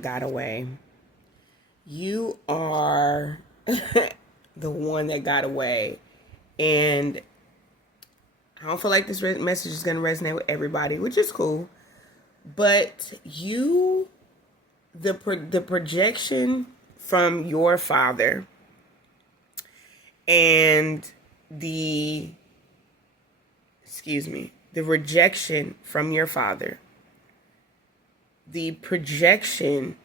got away. You are the one that got away. And I don't feel like this message is going to resonate with everybody, which is cool. But the projection from your father and the, the rejection from your father, the projection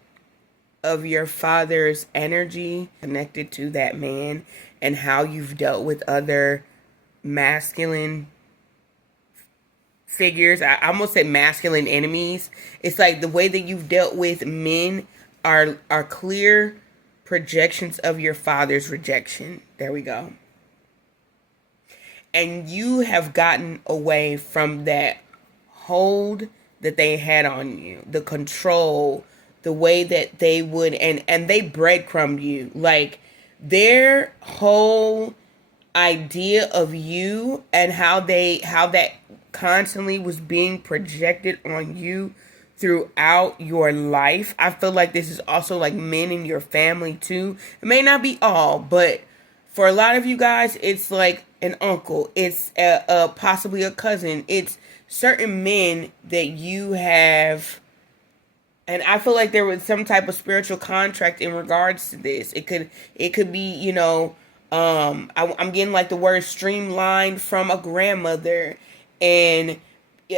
of your father's energy connected to that man and how you've dealt with other masculine figures. I almost said masculine enemies. It's like the way that you've dealt with men are clear projections of your father's rejection. There we go. And you have gotten away from that hold that they had on you, the control, the way that they would, and they breadcrumbed you. Like their whole idea of you and how that constantly was being projected on you throughout your life. I feel like this is also like men in your family too. It may not be all, but for a lot of you guys, it's like an uncle. It's possibly a cousin. It's certain men that you have. And I feel like there was some type of spiritual contract in regards to this. It could be, I'm getting like the word streamlined from a grandmother, and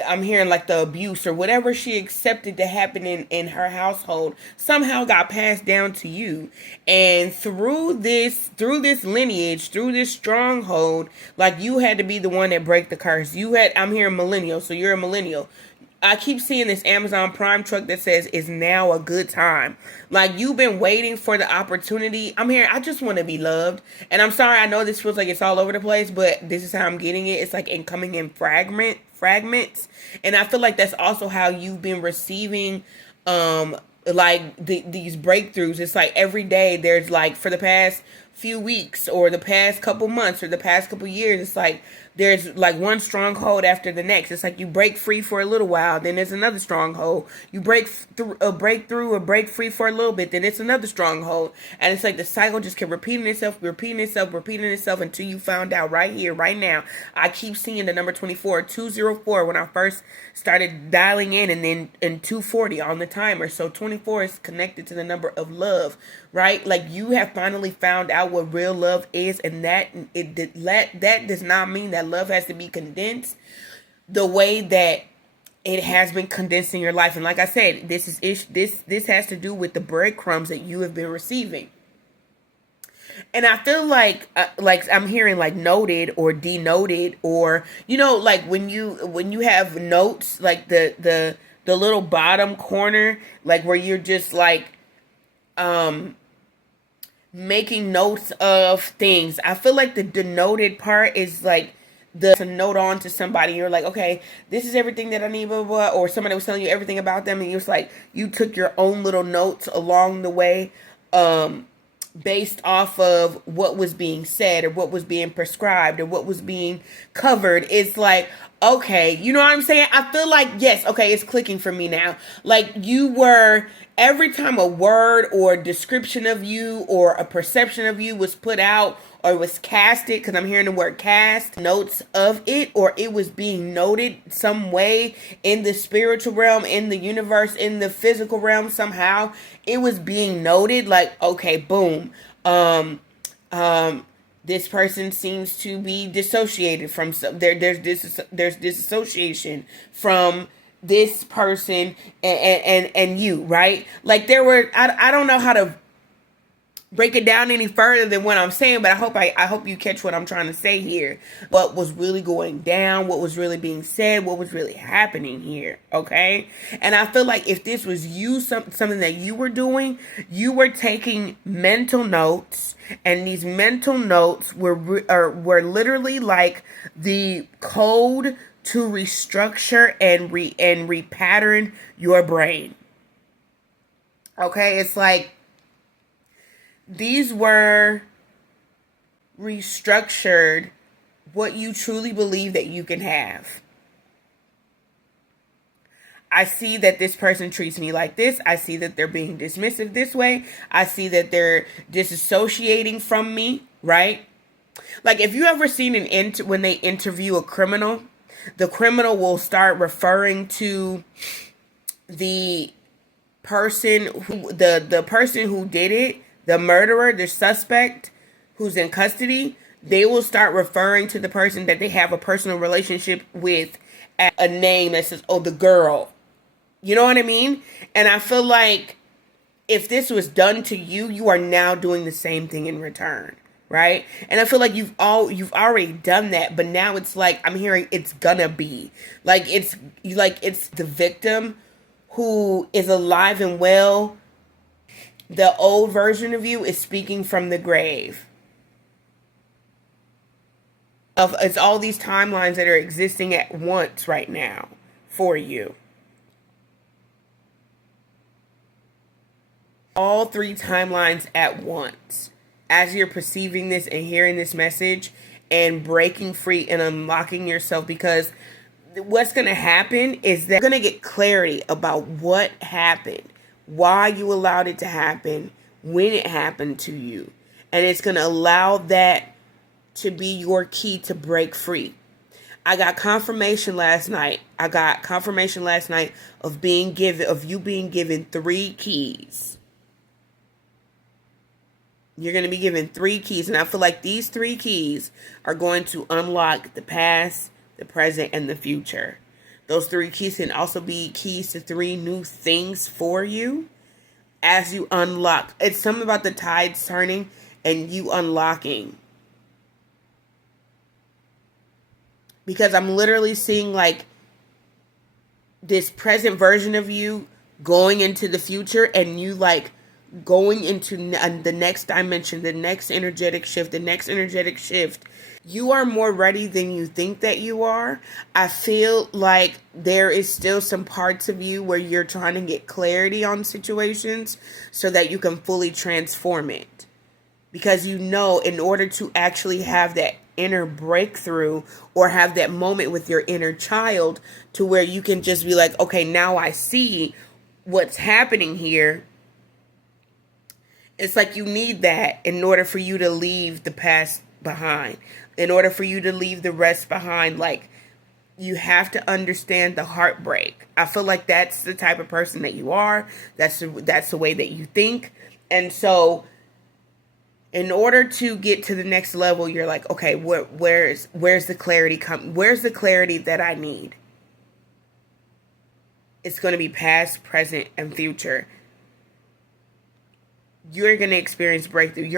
I'm hearing like the abuse or whatever she accepted to happen in her household somehow got passed down to you. And through this lineage, through this stronghold, like you had to be the one that break the curse. I'm hearing millennial, so you're a millennial. I keep seeing this Amazon Prime truck that says is now a good time. Like you've been waiting for the opportunity. I'm here. I just want to be loved. And I'm sorry. I know this feels like it's all over the place, but this is how I'm getting it. It's like coming in fragments. And I feel like that's also how you've been receiving, these breakthroughs. It's like every day there's like for the past few weeks or the past couple months or the past couple years, it's like there's like one stronghold after the next. It's like you break free for a little while, then there's another stronghold. You break through or break free for a little bit, then it's another stronghold. And it's like the cycle just kept repeating itself until you found out right here, right now. I keep seeing the number 24, 204 when I first started dialing in, and then 240 on the timer. So 24 is connected to the number of love, right? Like you have finally found out what real love is, and that does not mean that love has to be condensed the way that it has been condensed in your life. And like I said, this has to do with the breadcrumbs that you have been receiving. And I feel like I'm hearing like noted or denoted, or like when you have notes, like the little bottom corner, like where you're just like making notes of things. I feel like the denoted part is like to note on to somebody. You're like, okay, this is everything that I need, blah, blah, blah. Or somebody was telling you everything about them, and you're just like, you took your own little notes along the way, based off of what was being said or what was being prescribed or what was being covered. It's like, okay, you know what I'm saying? I feel like, yes, okay, it's clicking for me now. Like you were, every time a word or description of you or a perception of you was put out or was casted, because I'm hearing the word cast, notes of it, or it was being noted some way in the spiritual realm, in the universe, in the physical realm, somehow it was being noted, like, okay, boom, this person seems to be dissociated from some, there's disassociation from this person and you, right? Like there were, I don't know how to break it down any further than what I'm saying, but I hope you catch what I'm trying to say here. What was really going down, what was really being said, what was really happening here, okay? And I feel like if this was you, something that you were doing, you were taking mental notes, and these mental notes were literally like the code to restructure and repattern your brain. Okay, it's like these were restructured what you truly believe that you can have. I see that this person treats me like this. I see that they're being dismissive this way. I see that they're disassociating from me, right? Like, if you ever seen when they interview a criminal, the criminal will start referring to the the person who did it, the murderer, the suspect who's in custody. They will start referring to the person that they have a personal relationship with as a name that says, "Oh, the girl." You know what I mean? And I feel like if this was done to you, you are now doing the same thing in return, right? And I feel like you've already done that, but now it's like I'm hearing it's gonna be it's the victim who is alive and well. The old version of you is speaking from the grave. It's all these timelines that are existing at once right now for you. All three timelines at once as you're perceiving this and hearing this message and breaking free and unlocking yourself, because what's going to happen is that you're going to get clarity about what happened, why you allowed it to happen, when it happened to you, and it's going to allow that to be your key to break free. I got confirmation last night. of you being given 3 keys. You're going to be given 3 keys. And I feel like these 3 keys are going to unlock the past, the present, and the future. Those 3 keys can also be keys to 3 new things for you as you unlock. It's something about the tides turning and you unlocking. Because I'm literally seeing like this present version of you going into the future, and you like going into the next dimension, the next energetic shift. You are more ready than you think that you are. I feel like there is still some parts of you where you're trying to get clarity on situations so that you can fully transform it. Because you know, in order to actually have that inner breakthrough or have that moment with your inner child to where you can just be like, okay, now I see what's happening here. It's like you need that in order for you to leave the past behind. In order for you to leave the rest behind, like, you have to understand the heartbreak. I feel like that's the type of person that you are. That's the way that you think. And so in order to get to the next level, you're like, okay, where's the clarity where's the clarity that I need? It's going to be past, present, and future. You're going to experience breakthrough.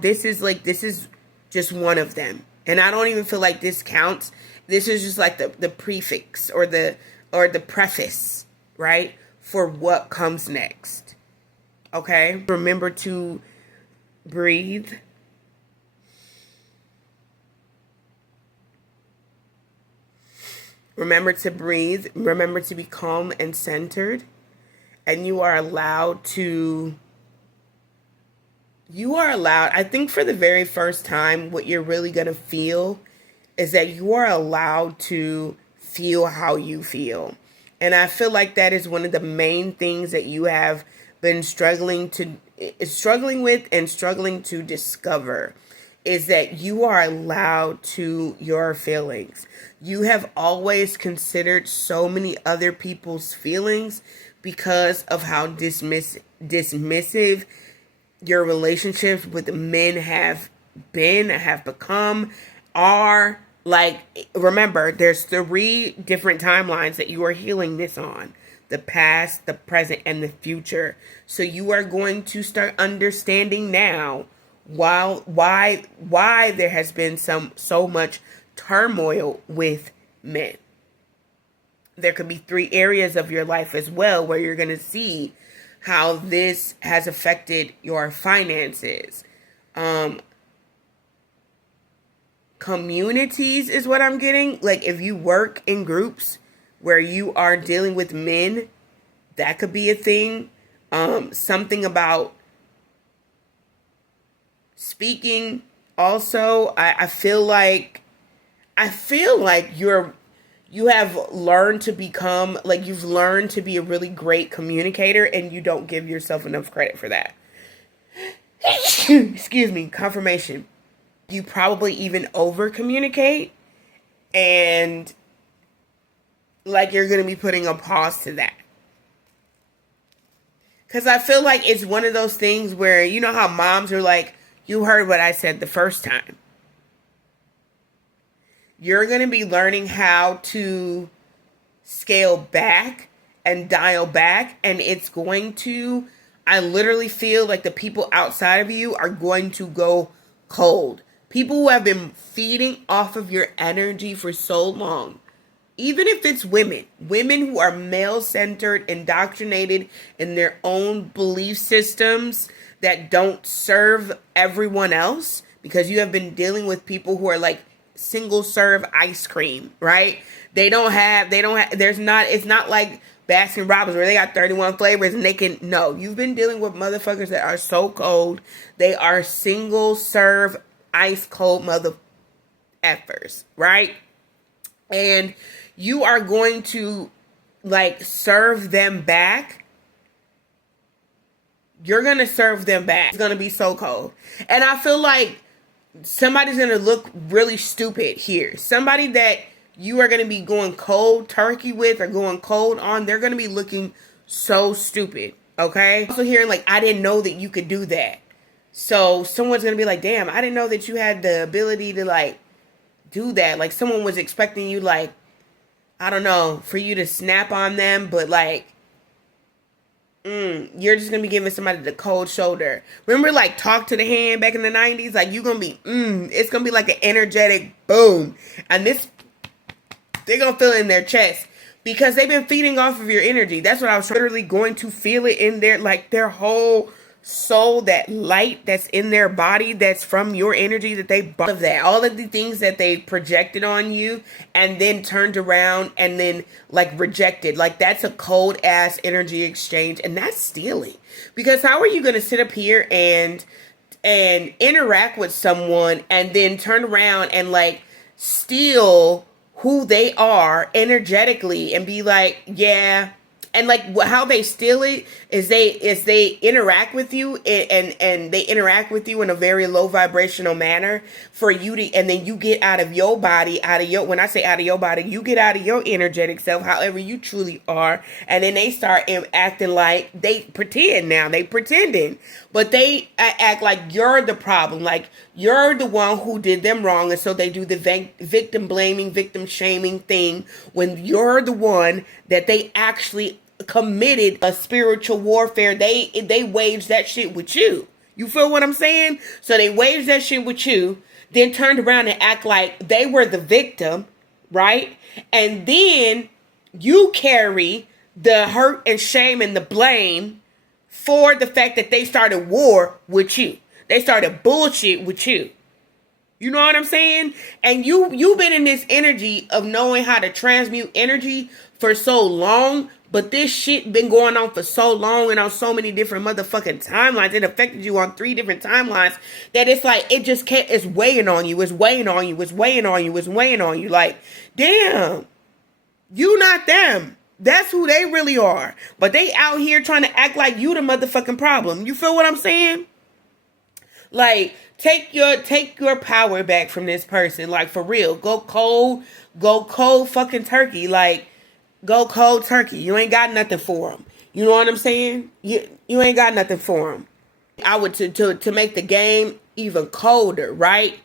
This is just one of them. And I don't even feel like this counts. This is just like the prefix or the preface, right? For what comes next. Okay? Remember to breathe. Remember to breathe. Remember to be calm and centered. And you are allowed, I think for the very first time, what you're really going to feel is that you are allowed to feel how you feel. And I feel like that is one of the main things that you have been struggling with and struggling to discover, is that you are allowed to your feelings. You have always considered so many other people's feelings because of how dismissive your relationships with men have become, are. Like, remember, there's 3 different timelines that you are healing this on: the past, the present, and the future. So you are going to start understanding now why there has been so much turmoil with men. There could be 3 areas of your life as well where you're going to see how this has affected your finances. Communities is what I'm getting. Like, if you work in groups where you are dealing with men, that could be a thing. Something about speaking also. I feel like You have learned to become, like, you've learned to be a really great communicator, and you don't give yourself enough credit for that. Excuse me, confirmation. You probably even over communicate, and like you're going to be putting a pause to that. Because I feel like it's one of those things where, you know how moms are like, you heard what I said the first time. You're going to be learning how to scale back and dial back. And it's going to, I literally feel like the people outside of you are going to go cold. People who have been feeding off of your energy for so long. Even if it's women who are male-centered, indoctrinated in their own belief systems that don't serve everyone else, because you have been dealing with people who are like single-serve ice cream, right? It's not like Baskin Robbins where they got 31 flavors and no, you've been dealing with motherfuckers that are so cold. They are single-serve, ice-cold mother effers, right? And you are going to like serve them back. You're going to serve them back. It's going to be so cold. And I feel like somebody's going to look really stupid here. Somebody that you are going to be going cold turkey with or going cold on, they're going to be looking so stupid. Okay? Also hearing like, I didn't know that you could do that. So someone's going to be like, damn, I didn't know that you had the ability to like do that. Like someone was expecting you like, I don't know, for you to snap on them, but like, you're just going to be giving somebody the cold shoulder. Remember like Talk to the Hand back in the 90s? Like you're going to be, it's going to be like an energetic boom. And they're going to feel it in their chest because they've been feeding off of your energy. That's what I was literally going to feel it in their, like their whole soul, that light that's in their body that's from your energy that they bought of that. All of the things that they projected on you and then turned around and then like rejected. Like that's a cold ass energy exchange, and that's stealing. Because how are you going to sit up here and interact with someone and then turn around and like steal who they are energetically and be like, yeah. And like how they steal it is they interact with you and they interact with you in a very low vibrational manner for you to, and then you get out of your body, when I say out of your body, you get out of your energetic self, however you truly are. And then they start acting like they pretending, but they act like you're the problem. Like you're the one who did them wrong. And so they do the victim blaming, victim shaming thing when you're the one that they actually committed a spiritual warfare. They waged that shit with you. You feel what I'm saying? So they waged that shit with you, then turned around and act like they were the victim, right? And then you carry the hurt and shame and the blame for the fact that they started war with you. They started bullshit with you. You know what I'm saying? And you've been in this energy of knowing how to transmute energy for so long, but this shit been going on for so long and on so many different motherfucking timelines. It affected you on 3 different timelines that it's like, it just can't, it's weighing on you, it's weighing on you, it's weighing on you, it's weighing on you. Like, damn, you not them. That's who they really are. But they out here trying to act like you the motherfucking problem. You feel what I'm saying? Like, take your power back from this person. Like, for real. Go cold fucking turkey. Like, go cold turkey. You ain't got nothing for them. You know what I'm saying? You ain't got nothing for them. I would, to make the game even colder, right?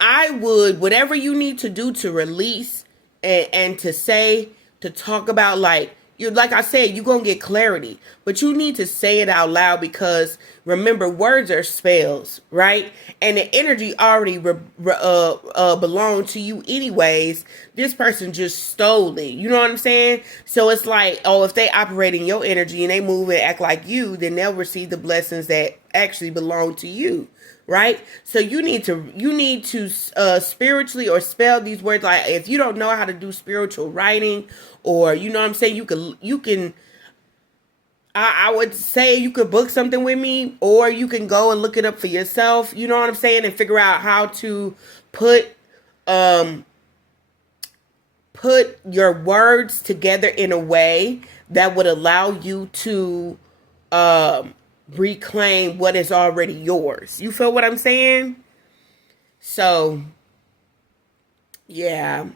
I would, whatever you need to do to release and to say, to talk about, like I said, you're going to get clarity, but you need to say it out loud because remember, words are spells, right? And the energy already belonged to you anyways. This person just stole it. You know what I'm saying? So it's like, oh, if they operate in your energy and they move and act like you, then they'll receive the blessings that actually belong to you. Right? So you need to spiritually or spell these words. Like if you don't know how to do spiritual writing, or you know what I'm saying, you can I would say you could book something with me, or you can go and look it up for yourself. You know what I'm saying, and figure out how to put put your words together in a way that would allow you to reclaim what is already yours. You feel what I'm saying? So, yeah.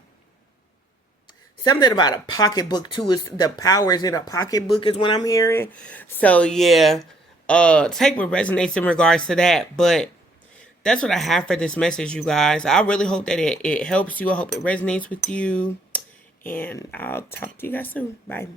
Something about a pocketbook too is the powers in a pocketbook is what I'm hearing. So yeah, take what resonates in regards to that. But that's what I have for this message, you guys. I really hope that it helps you. I hope it resonates with you. And I'll talk to you guys soon. Bye.